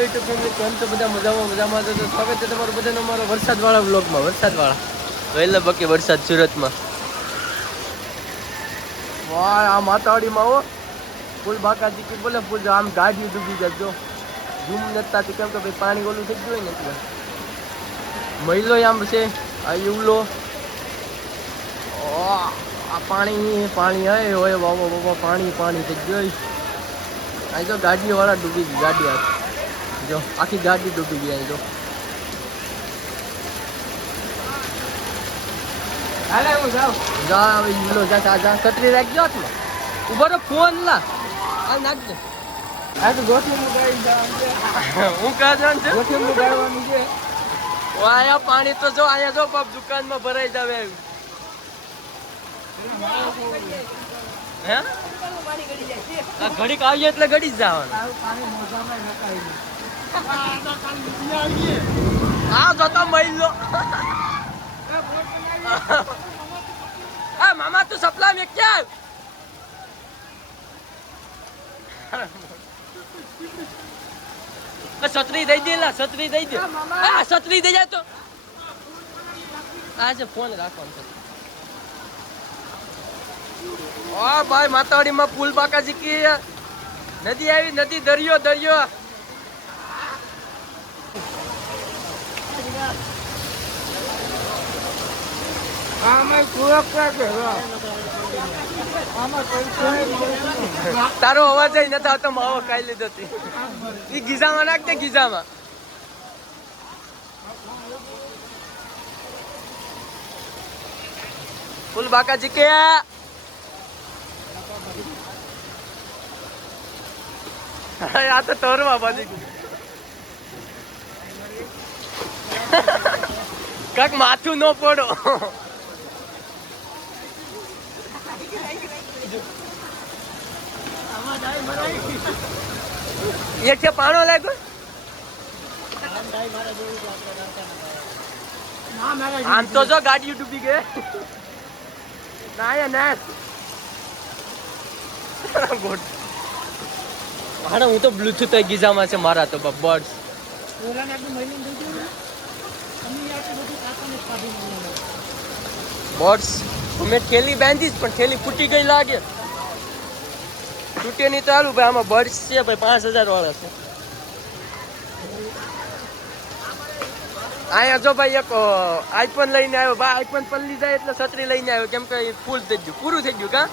Hello YouTube family, કેમ છો બધા? મજામાં તો સ્વાગત છે તમારું બધાનો અમારો વરસાદવાળા વ્લોગમાં. વરસાદવાળા વહેલા બકે વરસાદ સુરતમાં. વાહ, આ માતાવાડીમાં હો ફૂલ બાકાજી કે બોલે ફૂલ આમ ગાડી ડૂબી જાય. જો ઝૂમ નતા કેમ કે ભાઈ પાણી ઓલું થઈ ગયું હોય ને એટલે મહિલો આમ છે. આ યુવલો આ પાણી પાણી હોય બાબા પાણી પાણી થઈ ગયું. અહીં તો ગાડીઓ વાળા ડૂબી ગઈ. ગાડી જો આખી ગાડી ડૂબી ગઈ. અહીં તો હાલે હું જાઉં જા હવે યુવલો જા કતરી રાખજો હાથમાં. ઉભો તો ફોન લા આ નાખજો. આ તો ગોઠવું ગાડી જવાનું છે. હું કા જવાનું છે? ગોઠવું ગાડવાનું છે. આયા પાણી તો જો આયા જો બાપ દુકાનમાં ભરાઈ જાવે આવ્યું. હે આ ઘડીક આવીએ એટલે ઘડી જ જવાનું. હા જતો મહિલો. આ મામા તું સપલા મેં ક્યાં છત્રી દઈ દે લા, છત્રી દઈ દે. હા છત્રી દઈ જાય તો આજે ફોન રાખવાનો છે. ઓ ભાઈ માતાવાડીમાં પુલ બાકા જીકી નદી આવી, નદી દરિયો દરિયો. તારો અવાજ જ નથી આવતો. માવો ખાઈ લીધો હતી. એ ગીઝામાં નાખતે ગીઝામાં. ફૂલ બાકાજી કે આ તો તોરવા બધી કાક માથું ન પડો. એ છે પાણો લાગ્યો. આમ તો જો ગાડી ડૂબી ગઈ. ના ના હાડે હું તો બ્લુટૂથ ગીઝામાં છે મારા તો બર્ડ્સ. બર્ડ્સ મેં થેલી બાંધીશ પણ થેલી ફૂટી ગઈ લાગે. તૂટે નહીં તો હાલું ભાઈ. આમાં બર્ડ્સ છે ભાઈ 5000 વાળા છે. અહીંયા જો ભાઈ એક આઈફોન લઈને આવ્યો ભાઈ. આઈફોન પલ્લી જાય એટલે છત્રી લઈને આવ્યો કેમ કે ફૂલ થઈ ગયું, પૂરું થઈ ગયું. કા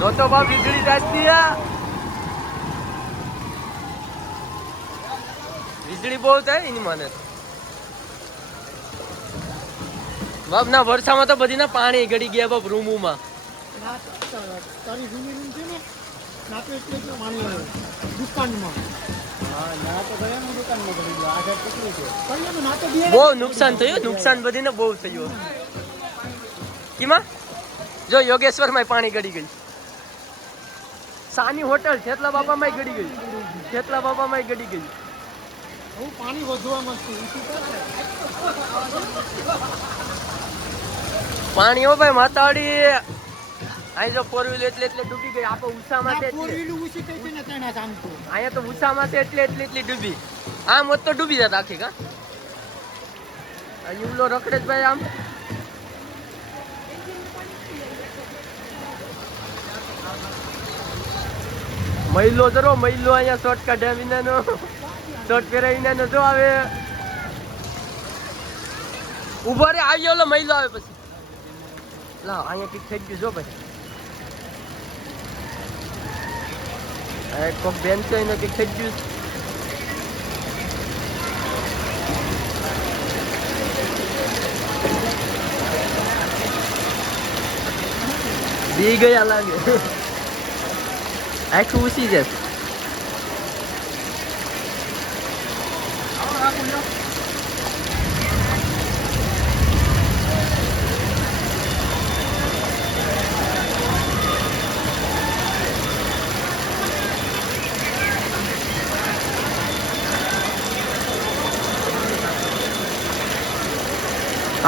જોતો બાપ વીજળી જાતી. વીજળી બહુ થાય એની મને બાપ. ના વરસાદમાં તો બધી ના પાણી ગળી ગયા બાપ રૂમમાં. બહુ નુકસાન થયું. નુકસાન બધી ને બહુ થયું. કીમાં જો યોગેશ્વર માં પાણી ગળી ગઈ. સાની હોટલ છેતલા બાબા માં ગળી ગઈ. છેતલા બાબા માં ગળી ગઈ. પાણી વધવા પાણી હો ભાઈ માતાવાડી. અહીં જો 4 વ્હીલ એટલે ડૂબી ગઈ. આપણે ઉષામાં અહીંયા તો ઉષામાં એટલે ડૂબી. આમ હોત તો ડૂબી જતા આખી. કા યુવલો રખડે જ ભાઈ. આમ મહિલો જરો મહિલો અહીંયા શોર્ટ કાઢ્યા વિનાનો, શોર્ટ પહેર્યા વિનાનો જો આવે. ઉભો રે આવ્યો ઓલો મહિલો આવે પછી. લા અહીંયા કઈક થઈ ગયું જો ભાઈ. કોક બેન છે એને કઈક થઈ ગયું. બી ગયા લાગે. આખું ઉસી જશે.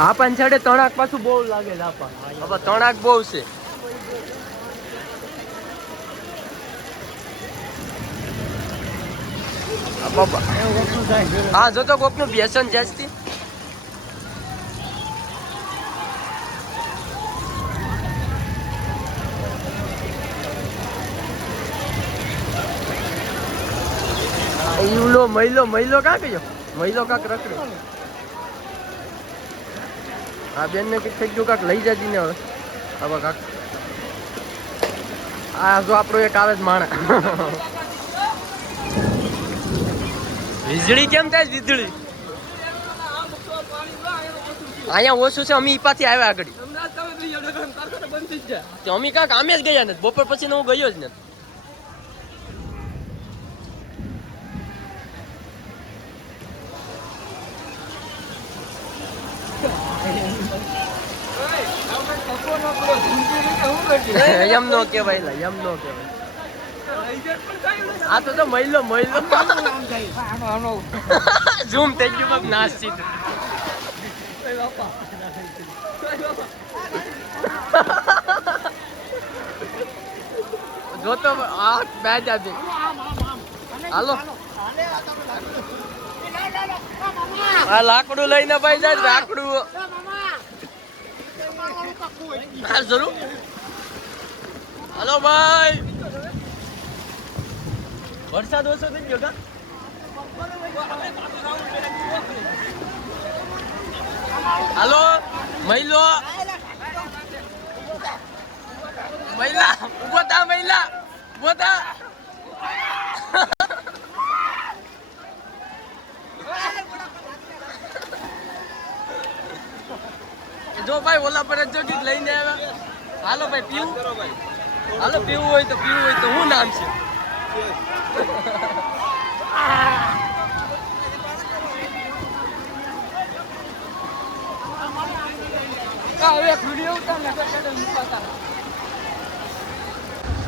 આ પાંછાડે તણાક પાછું બહુ લાગે છે. આપા તણાક બહુ છે. બાબા હા જો તો કોકનું વ્યસન જાસ્તી ઈવલો મહિલો કાં ગયો મહિલો કાંક રખડ્યો આ બેન ને કઈક થઈ ગયું કાંક લઈ જતી ને હવે હવે કાંક આ જો આપણો એક આવે જ માણસ વીજળી કેમ થાય વીજળી અહીંયા ઓછું છે અમે ઈપાથી આવ્યા આગળ અમે કાંક આમે જ ગયા નથી બપોર પછી હું ગયો જ નથી એમ નો કેવાય એમ નો કેવાય આ તો મહિલો ઝૂમ થઈ ગયું નાસી જો તો આ બે જાબી હાલો આ લાકડું લઈને ભાઈ જાય લાકડું હા જરૂર હાલો ભાઈ વરસાદ ઓછો થઈ ગયો કા હાલો મહિલા ઉભો થા મહિલા ઉભો થા જો ભાઈ ઓલા પર જ જો લઈને આવ્યા હાલો ભાઈ પીવું હાલો પીવું હોય તો શું નામ છે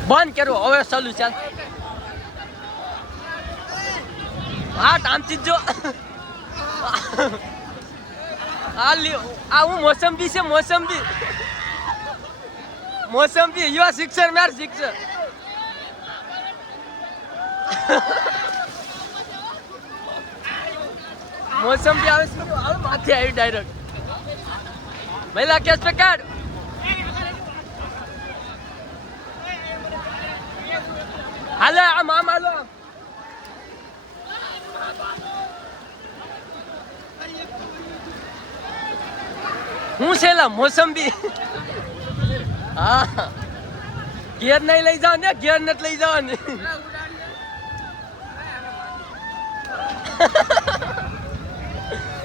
બંધ કર્યો હવે ચાલુ ચાલ હા આમથી જો આ હું મોસંબી છે મોસંબી યુવા શિક્ષર મેર શિક્ષર મોસંબી આવે છે માથે આવી ડાયરેક્ટ મહિલા કેસ પે કાઢ હાલે આમ હાલો હું છેલા મોસંબી હા ઘેર નહીં લઈ જાવ ને ઘેર નથી લઈ જવાની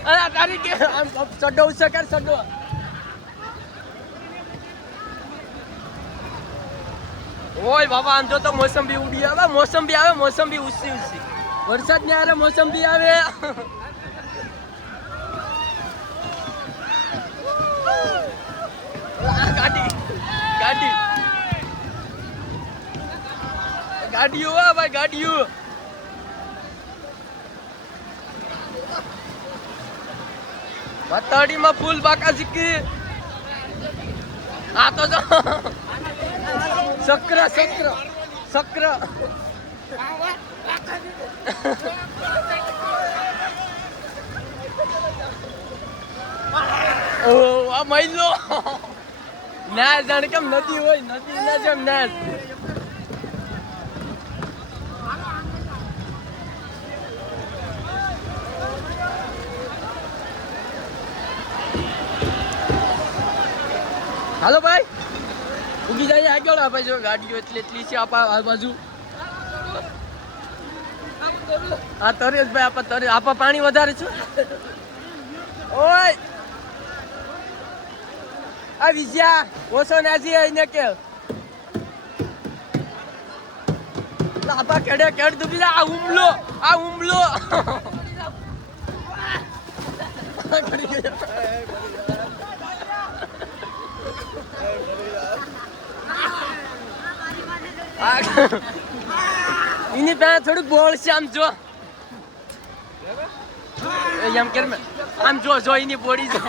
અરે તારી કે આમ ચડો છે કર ચડો ઓય બાબા આમ જો તો મોસંબી ઉડી આવે મોસંબી ઉસી વરસાદ ને આરે મોસંબી આવે ગાડીઓ આ ભાઈ ગાડીઓ બતાડીમાં ફૂલ બાકા શીખી આ તો સક્ર ઓ આ મહિલો ના જાણે કેમ નદી હોય નદી ના જેમ ના હાલો ભાઈ ઉગી જાય આગળ ભાઈ જો ગાડીઓ એટલી છે આ બાજુ આ તરે ભાઈ આપા પાણી વધારે છે ઓય આ વિજયા ઓછો નાજી આઈને કે આપા કેડે ડૂબી આ ઉમલો એની પાસે થોડુંક બોલ છે આમ જો એમ કે આમ જો એની બોડી જો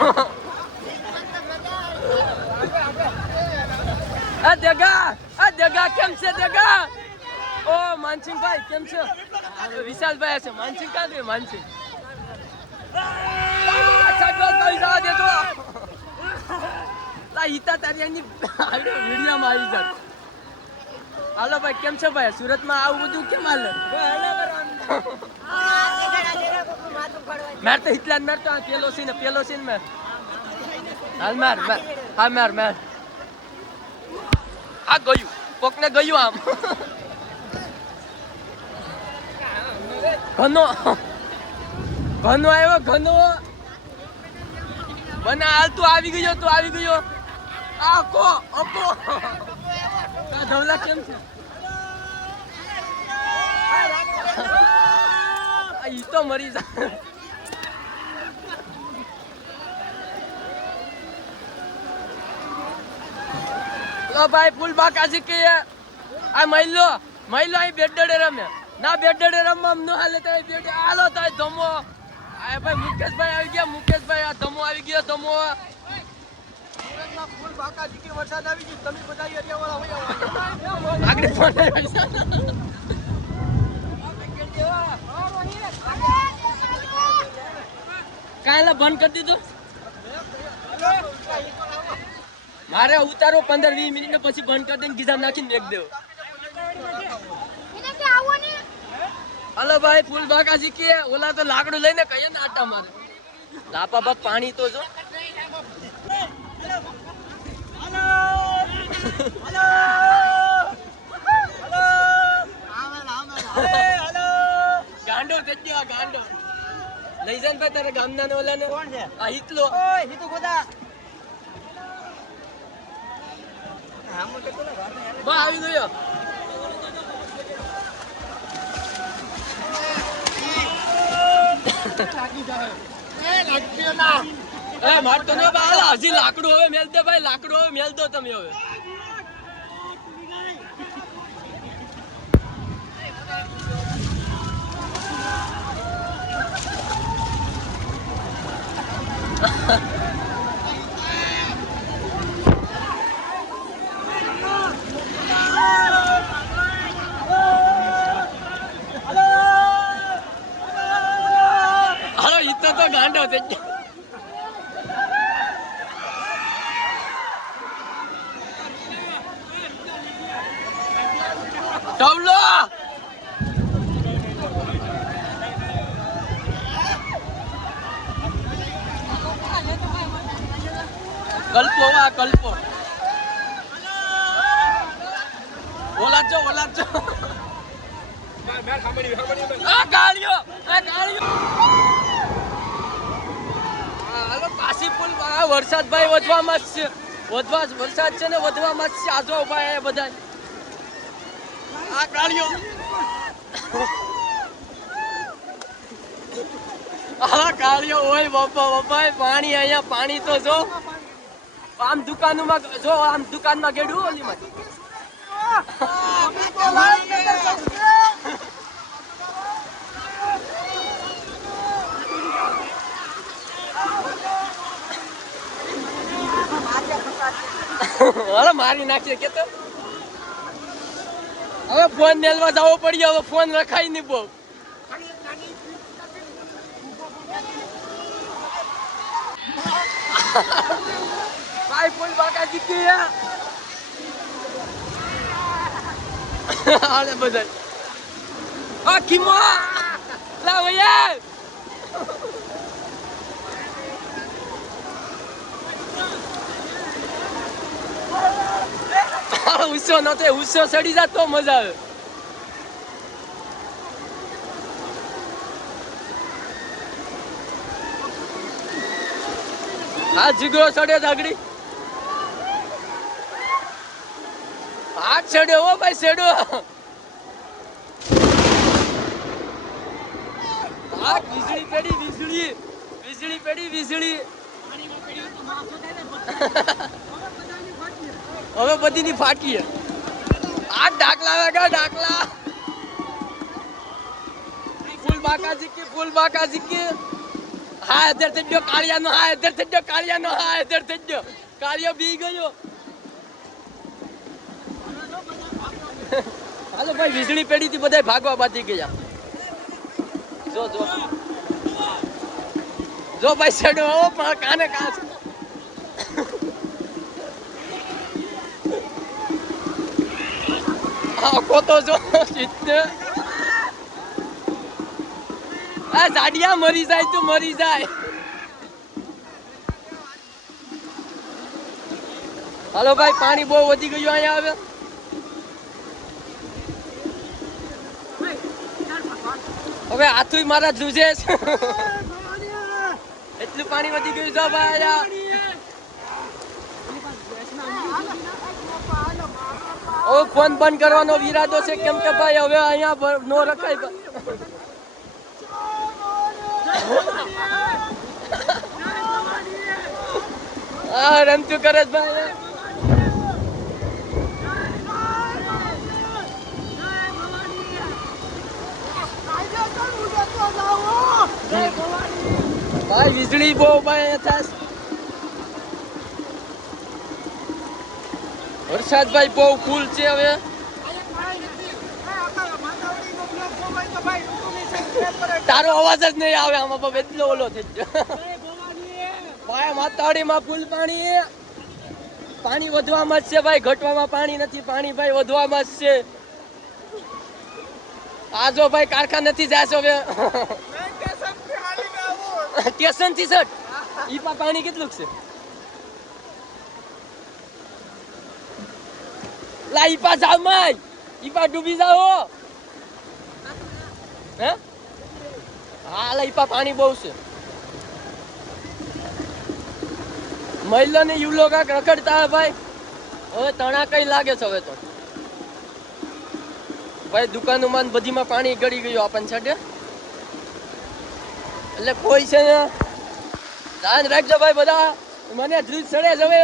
આ દેગા કેમ છે દેગા ઓ માનસિંહભાઈ કેમ છે વિશાલભાઈ છે માનસિંહ કાં ગયો માનસિંહ ભાઈ જવા દેજો લા ઈતા તારિયાની વિડિયા મારી જાત હાલો ભાઈ કેમ છો ભાઈ સુરતમાં આવું બધું કેમ હાલે મેં તો એટલા જ મારતો પેલો સીન મેં હાલ માર હા માર આ ગયું કોકને ગયું આમ ઘનો આવ્યો ઘનો બના હાલ તું આવી ગયો આકો ધવલા કેમ છે ઈ તો મરી જાય ભાઈ ફૂલ બાકા છે કે આ મહિલો અહીં બેડડે રમે ના બેડડે રમવા ન હાલે તો બેડ હાલો તો ધમો આ ભાઈ મુકેશભાઈ આવી ગયા આ ધમો આવી ગયો ધમો સુરતમાં ફૂલ બાકા દીકરી વરસાદ આવી ગયો તમે બધા એરિયા વાળા આગળ ફોન કાયલા બંધ કરી દીધો મારે ઉતારો 15-20 મિનિટ પછી બંધ કરી દઈને ગીઝા નાખીને રેખ દેવો હલો ભાઈ ફૂલ બાકા શીખીએ ઓલા તો લાકડું લઈને કહીએ ને આટા મારે લાપા બાપ પાણી તો જો ગાંડો થઈ ગયો ગાંડો લઈ જાય ભાઈ તારે ગામના ને ઓલા ને કોણ છે આ હિતલો હિતુ ગોદા બા આવી ગયો મારતો ને હજી લાકડું હવે મેલ દે ભાઈ લાકડું હવે મેલ દો તમે હવે હાલો ઈતો તો ગાંડો થઈ ગયો ટવલો કલ્પો ઓલા ચો આ ગાળિયો હાલો કાશી પુલ વરસાદ ભાઈ વધવામાં જ છે વરસાદ છે ને વધવામાં જ છે આજો ભાઈ બધા આ ગાળિયો ઓય બાપા પાણી અહીંયા પાણી તો જો આમ દુકાનમાં ગેડું ઓલીમાં મારી નાખીએ કે તો હવે ફોન મેલવા જવો પડ્યો હવે ફોન રખાય નહીં બહુ ભાઈ ફૂલ બાકા જીતી આલે બધા આ કિમો લાવ યાર ઉસો નતે ઉસો સડી જા તો મજા આવે હા જીગરો સડ્યો ઝાગડી હાથ સડ્યો હો ભાઈ સડ્યો હા વીજળી પડી હવે બધી ની ફાટી આ ડાકલા ડાકલા ફૂલ બાકા જીકી હા ઇધર થઈ ગયો કાળિયાનો કાળિયો બી ગયો હાલો ભાઈ વીજળી પડી હતી બધા ભાગવા બાજી ગયા જો જો જો ભાઈ સેડો આવો પણ કાને કાચ આખો તો જો ચિત્તે આ જાડિયા મરી જાય તો મરી જાય. હાલો ભાઈ પાણી બહુ વધી ગયું અહીંયા આવે. હવે હાથું મારા જુજે એટલું પાણી વધી ગયું છે ભાઈ અહીંયા. હવે ફોન બંધ કરવાનો ઈરાદો છે કેમ કે ભાઈ હવે અહીંયા નો રખાય. હા રમતું કરે ભાઈ. ભાઈ વીજળી બહુ ભાઈ થાય. વરસાદ ભાઈ બહુ ફૂલ છે હવે. તારો અવાજ જ નહીં આવે આમાં બાપ એટલો ઓલો થઈ ગયો ભાઈ. માતાડીમાં ફૂલ પાણી. પાણી વધવામાં જ છે ભાઈ, ઘટવામાં પાણી નથી. પાણી ભાઈ વધવામાં જ છે. આ જો ભાઈ કારખાને નથી જાશો હવે સ્ટેશન થી સર ઈપા પાણી કેટલું છે? લા ઈપા જાવ માય ઈપા ડૂબી જાઓ. હે હા લા ઈપા પાણી બહુ છે. મહિલા ને યુ લોકો રખડતા હે ભાઈ. હવે તણા કઈ લાગે છે હવે તો ભાઈ. દુકાનોમાં બધીમાં પાણી ગળી ગયું આપણને છાડે એટલે કોઈ છે ને ધ્યાન રાખજો ભાઈ બધા. મને ધ્રુજ સડે છે હવે.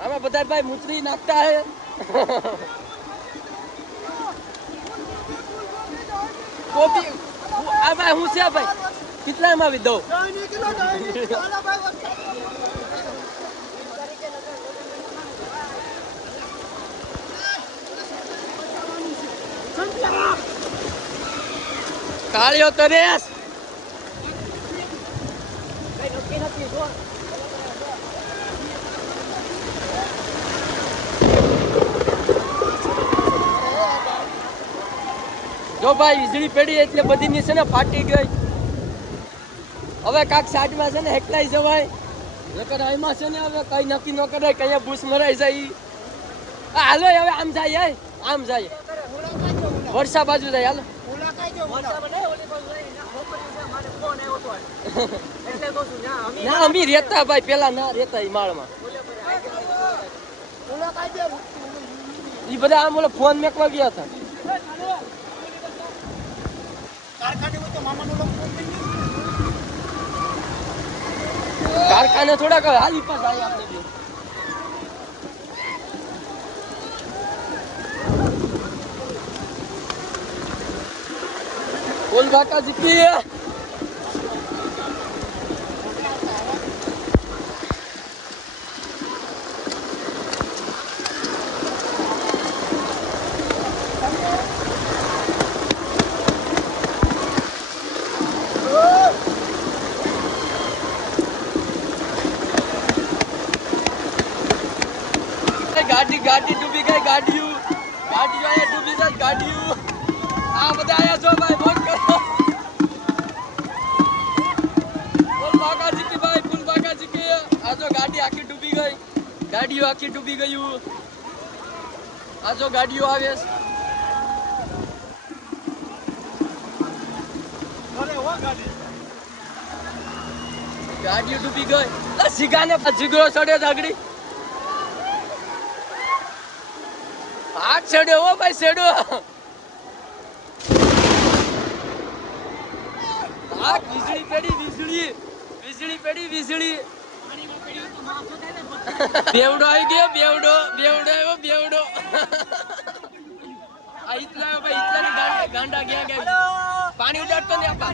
આમાં બધા ભાઈ મૂતરી નાખતા હે. કોપી આ ભાઈ હું છે ભાઈ કેટલામાં આવી દઉં? કાળિયો તરેસ જો ભાઈ વીજળી પડી એટલે બધી ની છે ને ફાટી ગઈ. હવે કાક સાઈડમાં છે ને હેકલાઈ જવાય નકર આઈમાં છે ને હવે કઈ નક્કી ન કરાય કઈ બૂસ મરાઈ જાય. હાલો હવે આમ જાય આમ જાય વર્ષા બાજુ જાય. હાલો ના અમી રેતા ભાઈ પેલા ના રેતા ઈ માળમાં ઈ બધા આમ ઓલો ફોન મેકવા ગયા હતા. કારખાને થોડાક હાલી પાસ આવી આપણે બોલ કાકા જીતી ગાડી ડૂબી ગઈ. ગાડીઓ અહીંયા ડૂબી જાય. ગાડીઓ આ બધા આયા છો ભાઈ બોલ કરો. બોલ બાકાજી કે ભાઈ ફૂલ બાકાજી કે આ જો ગાડી આખી ડૂબી ગઈ. ગાડીઓ આખી ડૂબી ગયું. આ જો ગાડીઓ આવે છે. ગાડીઓ ડૂબી ગઈ. જીગાને જીગરો ચડ્યો ઝાગડી હાથ છેડ્યો હો ભાઈ છેડ્યો. આ વીજળી પડી વીજળી પડી વીજળી. બેવડો આવી ગયો બેવડો આવ્યો બેવડો. આ ઇતલા ભાઈ ઇતલાની ગાંડા ગયા પાણી ઉડાડતો ને આપા.